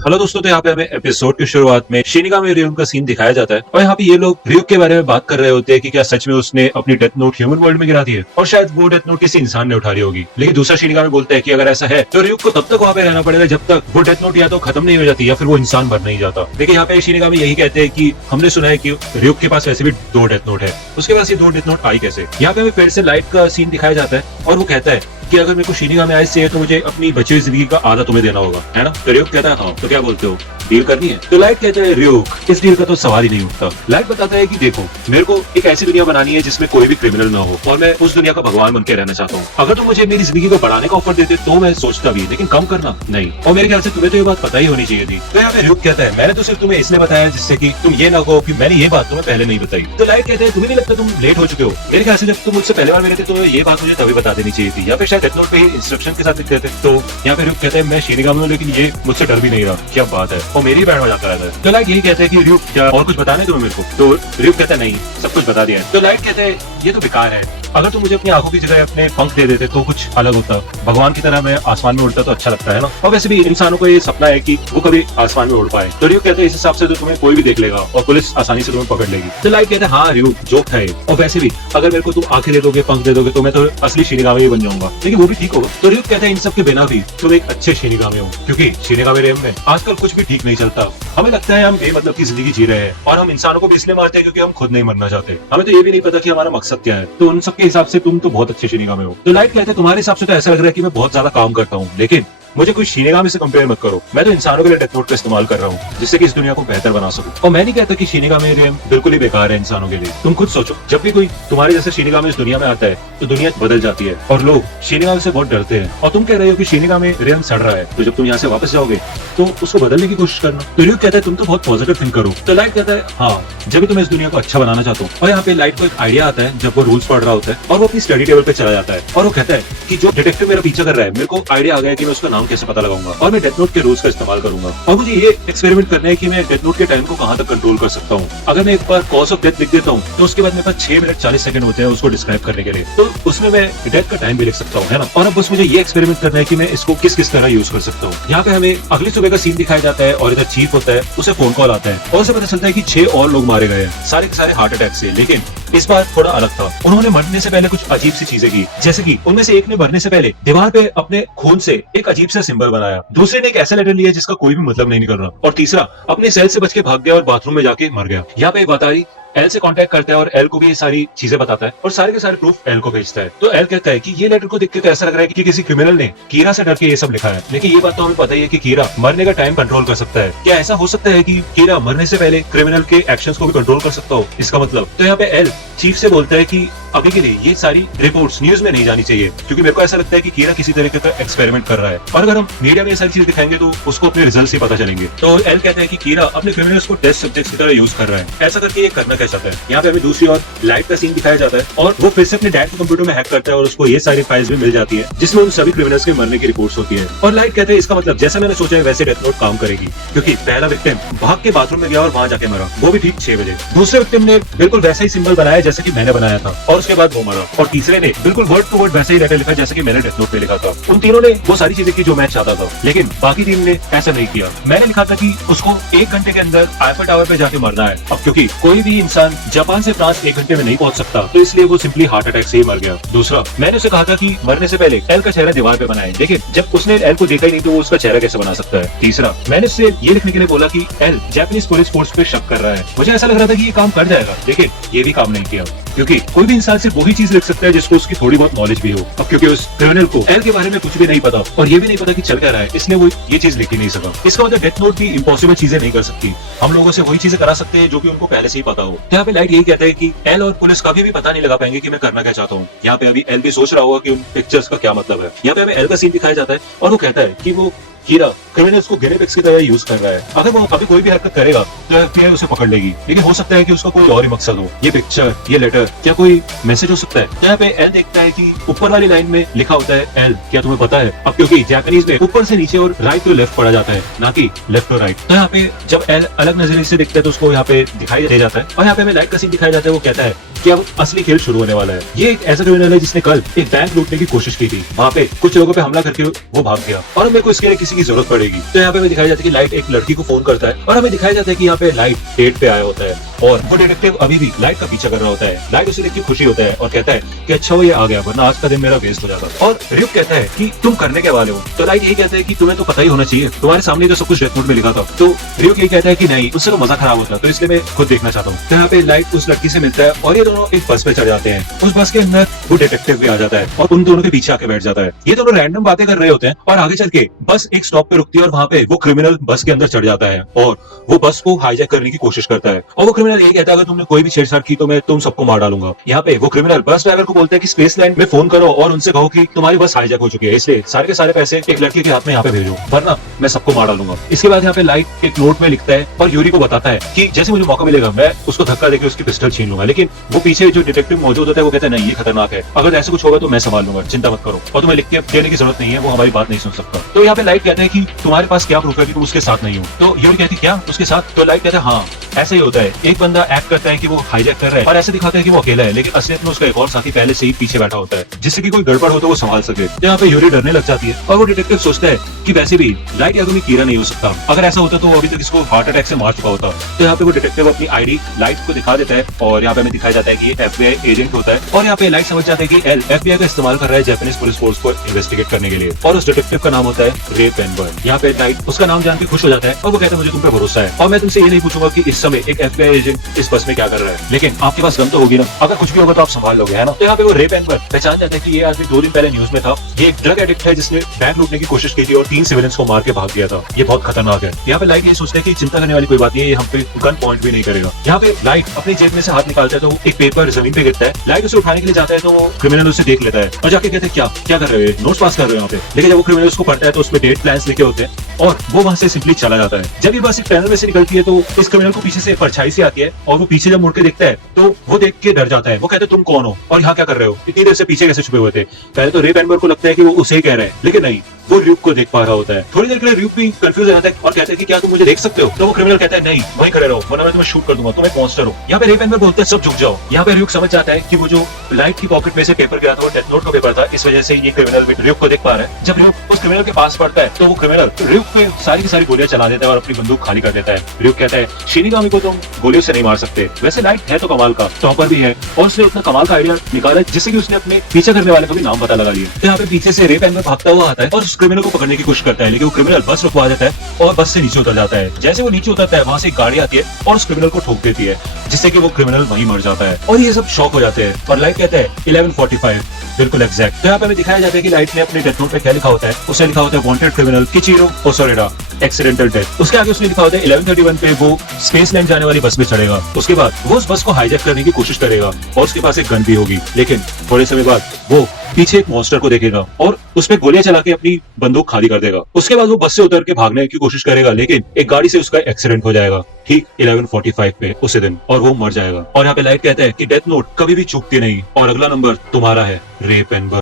Hello दोस्तों, तो यहाँ पे हमें एपिसोड की शुरुआत में शिनिगामी में रियुन का सीन दिखाया जाता है और यहाँ पे ये लोग रियुक के बारे में बात कर रहे होते हैं कि क्या सच में उसने अपनी डेथ नोट ह्यूमन वर्ल्ड में गिरा दी है और शायद वो डेथ नोट किसी इंसान ने उठा ली होगी। लेकिन दूसरा शिनिगामी बोलता है कि अगर ऐसा है तो रियुक को तब तक वहाँ पे रहना पड़ेगा जब तक वो डेथ नोट या तो खत्म नहीं हो जाती या फिर वो इंसान बन नहीं जाता। लेकिन यहाँ पे शिनिगामी यही कहते हैं कि हमने सुना है कि रियुक के पास वैसे भी 2 डेथ नोट है, उसके पास ये 2 डेथ नोट आई कैसे। यहाँ पे हमें फिर से लाइट का सीन दिखाया जाता है और वो कहता है कि अगर मेरे को शिनिगामी आइज चाहिए तो मुझे अपनी बची हुई जिंदगी का आधा तुम्हें देना होगा, है ना। तो रियुक कहता है हाँ, तो क्या बोलते हो, डील करनी है। तो लाइट कहता है रियुक इस डील का तो सवाल ही नहीं उठता। लाइट बताता है कि देखो, मेरे को एक ऐसी दुनिया बनानी है जिसमें कोई भी क्रिमिनल ना हो और मैं उस दुनिया का भगवान बन के रहना चाहता हूँ। अगर तुम मुझे मेरी जिंदगी को बढ़ाने का ऑफर देते तो मैं सोचता भी, लेकिन कम करना नहीं। और मेरे ख्याल से तुम्हें तो ये बात पता ही होनी चाहिए थी। तो यहाँ पे रियुक कहता है मैंने तो सिर्फ तुम्हें इसलिए बताया जिससे कि तुम ये ना कहो कि मैंने ये बात तुम्हें पहले नहीं बताई। तो लाइट कहते हैं तुम्हें नहीं लगता तुम लेट हो चुके हो? मेरे ख्याल से जब तुम मुझसे पहले बार मिले थे तो ये बात मुझे तभी बता देनी चाहिए थी, या फिर शायद डेथ नोट पे इंस्ट्रक्शन के साथ लिखते थे। तो यहाँ पे रियुक कहते हैं मैं शिनिगामी हूँ लेकिन ये मुझसे डर भी नहीं रहा, क्या बात है, और मेरी बैंड बजाता रहता है। तो लाइट यही कहते हैं कि रियुक क्या और कुछ बताने तुम्हें मेरे को? तो रियुक कहता है नहीं, सब कुछ बता दिया है। तो लाइट कहते हैं ये तो बेकार है, अगर तुम मुझे अपनी आंखों की जगह अपने पंख दे देते तो कुछ अलग होता। भगवान की तरह मैं आसमान में उड़ता तो अच्छा लगता है ना। और वैसे भी इंसानों को ये सपना है कि वो कभी आसमान में उड़ पाए। तो रियुक कहते हैं इस हिसाब से तो तुम्हें कोई भी देख लेगा और पुलिस आसानी से तुम्हें पकड़ लेगी। तो लाइट कहते हैं हाँ रियुक जोक है, और वैसे भी अगर मेरे को तुम आंखें दे दोगे, पंख दे दोगे तो मैं तो असली शिनिगामी बन जाऊंगा, लेकिन वो भी ठीक होगा। तो रियुक कहते हैं इन सब के बिना भी तुम एक अच्छे शिनिगामी हो, क्योंकि शिनिगामी रेम में आजकल कुछ भी ठीक नहीं चलता। हमें लगता है हम बेमतलब की जिंदगी जी रहे हैं और हम इंसानों को भी इसलिए मारते हैं क्योंकि हम खुद नहीं मरना चाहते। हमें तो ये भी नहीं पता कि हमारा मकसद क्या है। तो उन सबके हिसाब से तुम तो बहुत अच्छे शिनिगामी हो। तो लाइट कहते हैं तुम्हारे हिसाब से तो ऐसा लग रहा है कि मैं बहुत ज्यादा काम करता हूँ, लेकिन मुझे कोई शिनिगामी से कंपेयर मत करो। मैं तो इंसानों के लिए डेथ नोट का इस्तेमाल कर रहा हूँ जिससे कि इस दुनिया को बेहतर बना सकूं। और मैं नहीं कहता कि शिनिगामी रेम बिल्कुल ही बेकार है इंसानों के लिए। तुम खुद सोचो, जब भी कोई तुम्हारे जैसे शिनिगामी इस दुनिया में आता है तो दुनिया बदल जाती है और लोग शिनिगामी से बहुत डरते हैं। और तुम कह रहे हो कि शिनिगामी रेम सड़ रहा है, तो जब तुम यहाँ से वापस जाओगे तो उसको बदलने की कोशिश करना। तो रियुक कहता है तुम तो बहुत पॉजिटिव थिंक करो। तो लाइट कहता है हाँ, जब भी तुम इस दुनिया को अच्छा बनाना चाहता हूँ। और यहाँ पे लाइट को एक आइडिया आता है जब वो रूल्स पढ़ रहा होता है और वो अपनी स्टडी टेबल पे चला जाता है और वो कहता है कि जो डिटेक्टिव मेरा पीछा कर रहा है, मेरे को आइडिया आ गया कि मैं उसका नाम कैसे पता लगाऊंगा और मैं डेथ नोट के रूल्स का इस्तेमाल करूंगा। और मुझे ये एक्सपेरिमेंट करना है कि मैं डेथ नोट के टाइम को कहां तक कंट्रोल कर सकता हूं। अगर मैं एक बार कॉज ऑफ डेथ लिख देता हूं तो उसके बाद मेरे पास 6 मिनट 40 सेकंड होते हैं उसको डिस्क्राइब करने के लिए, तो उसमें मैं डेथ का टाइम भी लिख सकता हूं, है ना। और अब बस मुझे ये एक्सपेरिमेंट करना है कि मैं इसको किस किस तरह यूज कर सकता हूँ। यहाँ पे हमें अगली सुबह का सीन दिखाया जाता है और इधर चीफ होता है, उसे फोन कॉल आता है और उसे पता चलता है कि 6 और लोग मारे गए हैं, सारे के सारे हार्ट अटैक से। लेकिन इस बार थोड़ा अलग था, उन्होंने मरने से पहले कुछ अजीब सी चीजें की, जैसे कि उनमें से एक ने मरने से पहले दीवार पे अपने खून से एक अजीब सा सिंबल बनाया, दूसरे ने एक ऐसा लेटर लिया जिसका कोई भी मतलब नहीं निकल रहा, और तीसरा अपने सेल से बच के भाग गया और बाथरूम में जाके मर गया। यहाँ पे वातारी एल से कांटेक्ट करता है और एल को भी ये सारी चीजें बताता है और सारे के सारे प्रूफ एल को भेजता है। तो एल कहता है कि ये लेटर को देख के तो ऐसा लग रहा है कि किसी क्रिमिनल ने कीरा से डर के ये सब लिखा है। लेकिन ये बात तो हमें पता ही है कि कीरा मरने का टाइम कंट्रोल कर सकता है। क्या ऐसा हो सकता है कि कीरा मरने से पहले क्रिमिनल के एक्शंस को भी कंट्रोल कर सकता हो? इसका मतलब तो यहाँ पे एल चीफ से बोलता है कि अभी के लिए ये सारी रिपोर्ट्स न्यूज में नहीं जानी चाहिए, क्योंकि मेरे को ऐसा लगता है कि कीरा किसी तरीके का एक्सपेरिमेंट कर रहा है और अगर हम मीडिया में ये सारी चीजें दिखाएंगे तो उसको अपने रिजल्ट से पता चलेंगे। तो एल कहता है कि कीरा अपने क्रिमिनल्स को टेस्ट सब्जेक्ट्स की तरह यूज कर रहा है। ऐसा करके ये करना क्या चाहता है। यहाँ पे दूसरी ओर लाइट का सीन दिखाया जाता है और वो फिर से अपने डैड को कंप्यूटर में हैक करता है और उसको ये सारी फाइल्स भी मिल जाती है जिसमें उन सभी क्रिमिनल्स के मरने की रिपोर्ट्स होती है। और लाइट कहते हैं इसका मतलब जैसा मैंने सोचा है वैसे डेथ नोट काम करेगी, क्योंकि पहला विक्टिम भाग के बाथरूम में गया और वहां जाके मरा, वो भी ठीक 6 बजे। दूसरे विक्टिम ने बिल्कुल वैसा ही सिंबल बनाया जैसे कि मैंने बनाया था और उसके बाद वो मरा, और तीसरे ने बिल्कुल वर्ड टू वर्ड वैसे ही लेटर लिखा जैसे कि मैंने डेथ नोट में लिखा था। उन तीनों ने वो सारी चीजें की जो मैं चाहता था, लेकिन बाकी 3 ने ऐसा नहीं किया। मैंने लिखा था कि उसको 1 घंटे के अंदर आईफल टावर पे जाके मरना है। अब क्योंकि कोई भी इंसान जापान से फ्रांस 1 घंटे में नहीं पहुंच सकता, तो इसलिए वो सिंपली हार्ट अटैक से ही मर गया। दूसरा, मैंने उसे कहा था कि मरने से पहले एल का चेहरा दीवार पे बनाए, लेकिन जब उसने एल को देखा ही नहीं तो वो उसका चेहरा कैसे बना सकता है। तीसरा, मैंने उससे ये लिखने के लिए बोला कि एल जापानीज पुलिस फोर्स पे शक कर रहा है। मुझे ऐसा लग रहा था कि ये काम कर जाएगा, लेकिन ये भी काम नहीं किया, क्योंकि कोई भी इंसान सिर्फ वही चीज लिख सकता है जिसको उसकी थोड़ी बहुत नॉलेज भी हो। अब क्योंकि उस क्रिमिनल को एल के बारे में कुछ भी नहीं पता और ये भी नहीं पता कि चल क्या रहा है, इसलिए वो ये चीज लिख ही नहीं सका। इसका मतलब डेथ नोट भी इम्पॉसिबल चीजें नहीं कर सकती, हम लोगों से वही चीजें करा सकते हैं जो कि उनको पहले से ही पता हो। यहाँ पे लाइट यही कहता है कि एल और पुलिस कभी भी पता नहीं लगा पाएंगे कि मैं करना क्या चाहता हूँ। यहाँ पे अभी एल भी सोच रहा होगा कि उन पिक्चर्स का क्या मतलब है। यहाँ पे हमें एल का सीन दिखाया जाता है और वो कहता है कि वो कीरा क्रिमिनल्स को गिने पिक्स की तरह यूज कर रहा है। अगर वो अभी कोई भी हरकत करेगा तो एफबीआई उसे पकड़ लेगी, लेकिन हो सकता है कि उसका कोई और ही मकसद हो। ये पिक्चर, ये लेटर, क्या कोई मैसेज हो सकता है? तो यहाँ पे एल देखता है कि ऊपर वाली लाइन में लिखा होता है एल क्या तुम्हें पता है। अब क्योंकि जापानीज में ऊपर से नीचे और राइट टू लेफ्ट पढ़ा जाता है, ना कि लेफ्ट टू राइट, तो यहाँ पे जब एल अलग नजरिए से दिखता है तो उसको यहाँ पे दिखाई दे जाता है। और यहाँ पे हमें लाइट का सीन दिखाया जाता है, वो कहता है कि अब असली खेल शुरू होने वाला है। ये एक ऐसा क्रिमिनल है जिसने कल एक बैंक लूटने की कोशिश की थी, वहाँ पे कुछ लोगों पे हमला करके वो भाग गया और मेरे को इसके लिए किसी की जरूरत पड़ेगी। तो यहाँ पे हमें दिखाया जाता है कि लाइट एक लड़की को फोन करता है और हमें दिखाया जाता है कि यहाँ पे लाइट डेट पे आया होता है और वो डिटेक्टिव अभी भी लाइट का पीछा कर रहा होता है। लाइट उसे देख के खुशी होता है और कहता है कि अच्छा वो ये आ गया, वरना आज का दिन मेरा वेस्ट हो जाता। और रियुक कहता है कि तुम करने के वाले हो। तो लाइट यही कहता है कि तुम्हें तो पता ही होना चाहिए, तुम्हारे सामने तो सब कुछ डेथ नोट में लिखा था। तो रियुक यही कहता है कि नहीं, उससे तो मजा खराब होता, तो इसलिए मैं खुद देखना चाहता हूँ। तो यहाँ पे लाइट उस लड़की से मिलता है और ये दोनों एक बस पे चढ़ जाते हैं। उस बस के अंदर वो डिटेक्टिव भी आ जाता है और उन दोनों के पीछे आके बैठ जाता है। ये दोनों रैंडम बातें कर रहे होते हैं और आगे चल के बस एक स्टॉप पे रुकती है और वहाँ पे वो क्रिमिनल बस के अंदर चढ़ जाता है और वो बस को हाईजैक करने की कोशिश करता है। और वो क्रिमिनल यही कहता है, अगर तुमने कोई भी छेड़छाड़ की तो मैं तुम सबको मार डालूंगा। यहाँ पे वो क्रिमिनल बस ड्राइवर को बोलता है कि स्पेस लैंड में फोन करो और उनसे कहो कि तुम्हारी बस हाईजैक हो चुकी है, इसलिए सारे के सारे पैसे एक लड़के के हाथ में यहाँ पे भेजो, वरना मैं सबको मार डालूंगा। इसके बाद यहाँ पे लाइट एक नोट में लिखता है और यूरी को बताता है कि जैसे मुझे मौका मिलेगा मैं उसको धक्का देकर उसकी पिस्टल छीन लूंगा। लेकिन वो पीछे जो डिटेक्टिव मौजूद होता है वो कहता है नहीं, ये खतरनाक है, अगर ऐसा कुछ होगा तो मैं संभाल लूंगा, चिंता मत करो, और तुम्हें लिख के देने की जरूरत नहीं है, वो हमारी बात नहीं सुन सकता। तो यहाँ पे लाइट कहता है कि तुम्हारे पास क्या प्रूफ है कि तुम उसके साथ नहीं हो। तो यूरी कहती है क्या उसके साथ? तो लाइट कहता है हाँ, ऐसा ही होता है, एक बंदा एक्ट करता है कि वो हाईजैक कर रहा है और ऐसे दिखाता है कि वो अकेला है, लेकिन असलियत में उसका एक और साथी पहले से ही पीछे बैठा होता है, जिससे कि कोई गड़बड़ हो तो वो संभाल सके। तो यहाँ पे यूरी डरने लग जाती है और वो डिटेक्टिव सोचता है कि वैसे भी लाइट या कोई कीड़ा नहीं हो सकता, अगर ऐसा होता तो वो अभी तक इसको हार्ट अटैक से मार चुका होता। तो यहाँ पे वो डिटेक्टिव अपनी आईडी लाइट को दिखा देता है और यहाँ पे हमें दिखाया जाता है कि ये एफबीआई एजेंट होता है और यहाँ पे लाइट समझ जाता है कि एल एफबीआई का इस्तेमाल कर रहा है जापानीज पुलिस फोर्स को इन्वेस्टिगेट करने के लिए, और उस डिटेक्टिव का नाम होता है रे पेनबर्न। यहाँ पे लाइट उसका नाम जान के खुश हो जाता है और वो कहता है मुझे तुम पे भरोसा है और मैं तुमसे ये नहीं पूछूंगा कि इस समय एक एफबीआई एजेंट इस बस में क्या कर रहा है, लेकिन आपके पास गन तो होगी ना, अगर कुछ भी होगा तो आप संभाल लोगे, है ना। तो यहाँ पे वो रे पेनबर्न पहचान जाता है कि ये आदमी 2 दिन पहले न्यूज में था, ये एक ड्रग एडिक्ट है जिसने बैंक लूटने की कोशिश की थी और 3 सिविलियंस को मार के भाग गया था, ये बहुत खतरनाक है। यहाँ पे लाइट ये सोचता है कि चिंता करने वाली कोई बात नहीं है, ये हम पे गन पॉइंट भी नहीं करेगा। यहाँ पे लाइट अपनी जेब में से हाथ निकालता है तो एक पेपर जमीन पे गिरता है, लाइट उसे उठाने के लिए जाता है तो वो क्रिमिनल उसे देख लेता है और जाके कहते हैं क्या कर रहे हो, नोट्स पास कर रहे हो यहाँ पे। लेकिन जब वो क्रिमिनल उसको पढ़ता है तो उसमें डेट प्लान्स लिखे होते हैं और वो वहां से सिंपली चला जाता है। जब ये बस एक टनल में से निकलती है तो इस क्रिमिनल को पीछे से परछाई से आती है और वो पीछे जब मुड़ के देखता है तो वो देख के डर जाता है। वो कहते हैं तुम कौन हो और यहाँ क्या कर रहे हो, इतनी देर से पीछे कैसे छुपे हुए थे। पहले तो रे पेनबर्न को लगता है कि वो उसे ही कह रहे हैं, लेकिन नहीं, वो रियुक को देख पा रहा होता है। थोड़ी देर के लिए रियुक भी कंफ्यूज हो जाता है और कहता है कि क्या तुम मुझे देख सकते हो। तो वो क्रिमिनल कहता है नहीं, वहीं खड़े रहो वरना मैं तुम्हें शूट कर दूंगा, तुम एक मॉन्स्टर हो। यहाँ पे रे पेनबर्न बोलते हैं सब झुक जाओ। यहाँ पे रियुक समझ जाता है कि वो जो लाइट की पॉकेट में से पेपर गिरा था वो डेथ नोट का पेपर था, इस वजह से ये क्रिमिनल रियुक को देख पा रहा है। जब रियुक उस क्रिमिनल के पास पड़ता है तो वो क्रिमिनल रियुक पे सारी की सारी गोलियां चला देता है और अपनी बंदूक खाली कर देता है। रियुक कहता है शिनिगामी को तुम गोलियों से नहीं मार सकते, वैसे लाइट है तो कमाल का, टॉपर भी है और उसने उतना कमाल का आइडिया निकाला जिससे कि उसने अपने पीछे करने वाले का भी नाम पता लगा लिया। तो यहाँ पे पीछे से रे पेनबर्न भागता हुआ आता है और उस क्रिमिनल को पकड़ने की कोशिश करता है, लेकिन वो क्रिमिनल बस रुकवा देता है और बस से नीचे उतर जाता है। जैसे वो नीचे उतरता है वहां से एक गाड़ी आती है और उस क्रिमिनल को ठोक देती है, जिससे कि वो क्रिमिनल वहीं मर जाता है और ये सब शॉक हो जाते हैं। और लाइट कहता है 11:45 बिल्कुल एग्जैक्ट। तो यहाँ पे हमें दिखाया जाता है कि लाइट ने अपने डेथ नोट पे क्या लिखा होता है, उसे लिखा होता है वांटेड क्रिमिनल किचिरो ओसोरेडा एक्सीडेंटल डेथ। उसके आगे उसने लिखा होता है 11:31 पे वो स्पेस लैंड जाने वाली बस में चढ़ेगा, उसके बाद वो उस बस को हाईजैक करने की कोशिश करेगा और उसके पास एक गन भी होगी, लेकिन थोड़े समय बाद वो पीछे एक मॉन्स्टर को देखेगा और उस पे गोलियां चला के अपनी बंदूक खाली कर देगा। उसके बाद वो बस से उतर के भागने की कोशिश करेगा, लेकिन एक गाड़ी से उसका एक्सीडेंट हो जाएगा ठीक 11:45 पे उसी दिन और वो मर जाएगा। और यहाँ पे लाइट कहता है कि डेथ नोट कभी भी चूकती नहीं और अगला नंबर तुम्हारा है रे पेनबर्न।